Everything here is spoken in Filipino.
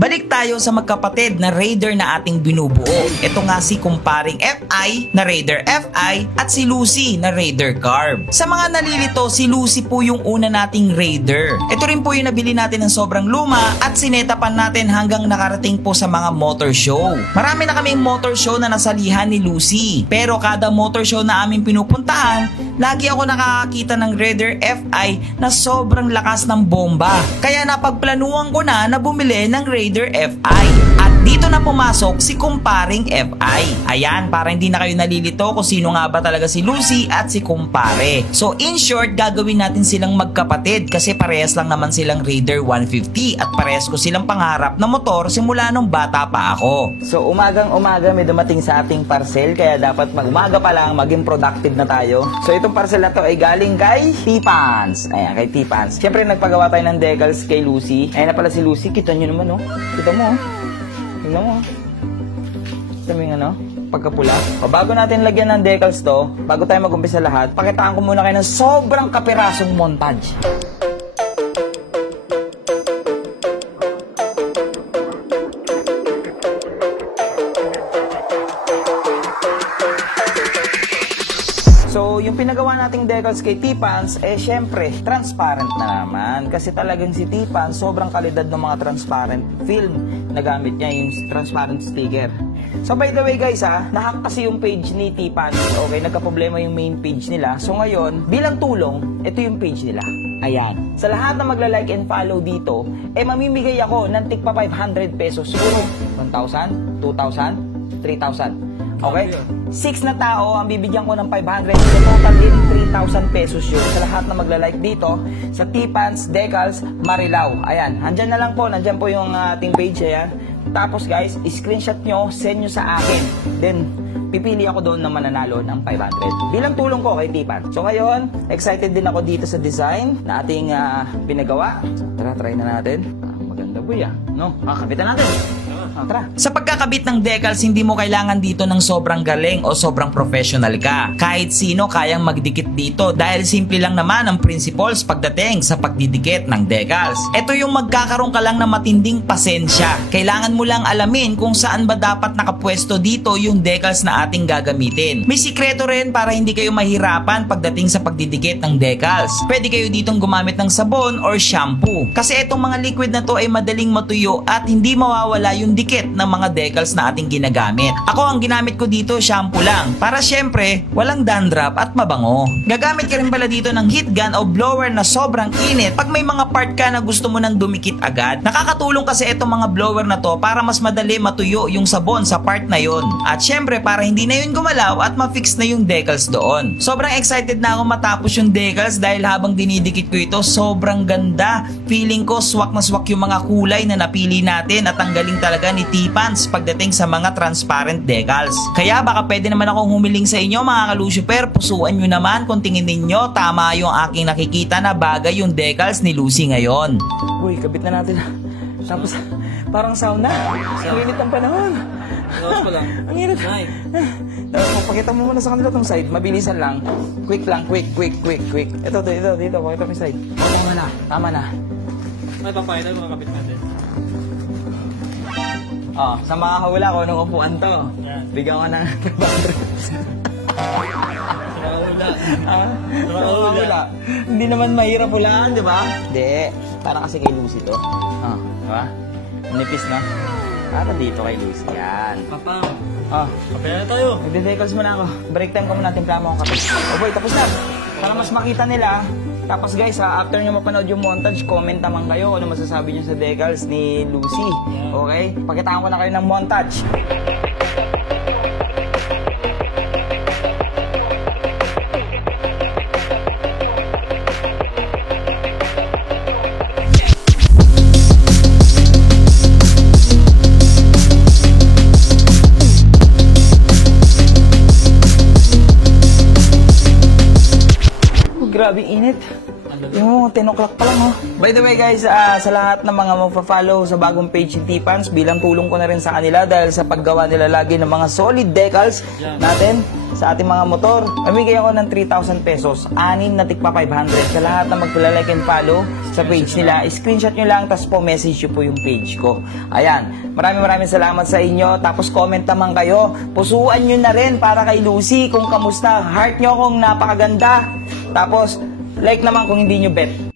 Balik tayo sa magkapatid na Raider na ating binubuo. Ito nga si kumparing FI na Raider FI at si Lucy na Raider Carb. Sa mga nalilito, si Lucy po yung una nating Raider. Ito rin po yung nabili natin ng sobrang luma at sinetapan natin hanggang nakarating po sa mga motor show. Marami na kaming motor show na nasalihan ni Lucy. Pero kada motor show na aming pinupuntahan, lagi ako nakakakita ng Raider FI na sobrang lakas ng bomba. Kaya napagplanuhan ko na bumili ng Raider FI. At dito na pumasok si kumparing FI. Ayan, para hindi na kayo nalilito kung sino nga ba talaga si Lucy at si kumpare. So in short, gagawin natin silang magkapatid kasi parehas lang naman silang Raider 150 at parehas ko silang pangarap na motor simula nung bata pa ako. So umagang umaga may dumating sa ating parcel kaya dapat mag-umaga pa lang maging productive na tayo. So itong parcel na to ay galing kay T-Pans. Ayan, kay T-Pans. Siyempre nagpagawa tayo ng decals kay Lucy. Ayan na pala si Lucy. Kita nyo naman, oh. Kita mo, oh. Tingnan mo, oh. Kita mo yung ano? Pagkapula. O bago natin lagyan ng decals to, bago tayo mag-umpisa lahat, pakitaan ko muna kayo ng sobrang kapirasong montage. So, yung pinagawa nating decals kay T-Pans, syempre, transparent na naman. Kasi talagang si T-Pans, sobrang kalidad ng mga transparent film na gamit niya, yung transparent sticker. So, by the way guys nahack kasi yung page ni T-Pans. Okay, nagka-problema yung main page nila. So, ngayon, bilang tulong, ito yung page nila. Ayan. Sa lahat na magla-like and follow dito, mamimigay ako ng tigpa 500 pesos. Siguro, 1,000, 2,000, 3,000. Okay? 6 na tao ang bibigyan ko ng 500. So total din 3,000 pesos yun sa lahat na magla-like dito sa T-Pans Decals Marilao. Ayan, andyan na lang po, nandyan po yung ating page. Ayan. Tapos guys, screenshot nyo, send nyo sa akin. Then, pipili ako doon na mananalo ng 500 bilang tulong ko kay T-Pans. So ngayon, excited din ako dito sa design na ating pinagawa. So, tara, try na natin. Maganda po yan, no? Kakabitan natin. Sa pagkakabit ng decals, hindi mo kailangan dito ng sobrang galing o sobrang professional ka. Kahit sino kayang magdikit dito dahil simple lang naman ang principles pagdating sa pagdidikit ng decals. Ito yung magkakaroon ka lang ng matinding pasensya. Kailangan mo lang alamin kung saan ba dapat nakapwesto dito yung decals na ating gagamitin. May sikreto rin para hindi kayo mahirapan pagdating sa pagdidikit ng decals. Pwede kayo ditong gumamit ng sabon or shampoo. Kasi itong mga liquid na to ay madaling matuyo at hindi mawawala yung dikit ng mga decals na ating ginagamit. Ako ang ginamit ko dito shampoo lang para syempre walang dandruff at mabango. Gagamit ka rin pala dito ng heat gun o blower na sobrang init pag may mga part ka na gusto mo nang dumikit agad. Nakakatulong kasi itong mga blower na to para mas madali matuyo yung sabon sa part na yon. At syempre para hindi na yun gumalaw at ma-fix na yung decals doon. Sobrang excited na ako matapos yung decals dahil habang dinidikit ko ito sobrang ganda. Feeling ko swak na swak yung mga kulay na napili natin at ang galing talaga ni T-Pans pagdating sa mga transparent decals. Kaya baka pwede naman akong humiling sa inyo mga ka-Lucifer, pusuan nyo naman kung tingin ninyo tama yung aking nakikita na bagay yung decals ni Lucy ngayon. Uy, kabit na natin. Tapos parang sauna. Ang init ang panahon. Ang init. Tapos magpakita mo muna sa kanila tong side. Mabilisan lang. Quick lang. Quick. Ito. Pakita mo yung side. Oo na. Tama na. May papakita yung mga kapit natin. Sa mga hawala ko nung upuan to. Bigyan ko na 500. Hindi naman mahirap hulaan, di ba? Hindi. Para kasi kay Lucy to. Diba? Nipis na. Para dito kay Lucy. Yan. Papa. Kape na tayo. Nagde-decals muna ako. Break time ko muna natin plamo ang kape. Boy, tapos na. Para mas makita nila. Tapos guys, after nyo mapanood yung montage, comment naman kayo ano masasabi nyo sa decals ni Lucy. Okay? Pakitaan ko na kayo ng montage. Grabe init. Yung 10 o'clock pa lang, oh. By the way, guys, sa lahat ng mga magpa-follow sa bagong page ni T-Pans, bilang tulong ko na rin sa kanila dahil sa paggawa nila lagi ng mga solid decals natin sa ating mga motor. Mamigay ako ng 3,000 pesos, 6 na tigpa 500 sa lahat na magpa-like and follow sa page nila. Screenshot nyo lang, tapos po message nyo po yung page ko. Ayan, maraming salamat sa inyo. Tapos comment naman kayo. Pusuan nyo na rin para kay Lucy kung kamusta. Heart nyo kung napakaganda. Tapos, like naman kung hindi nyo bet.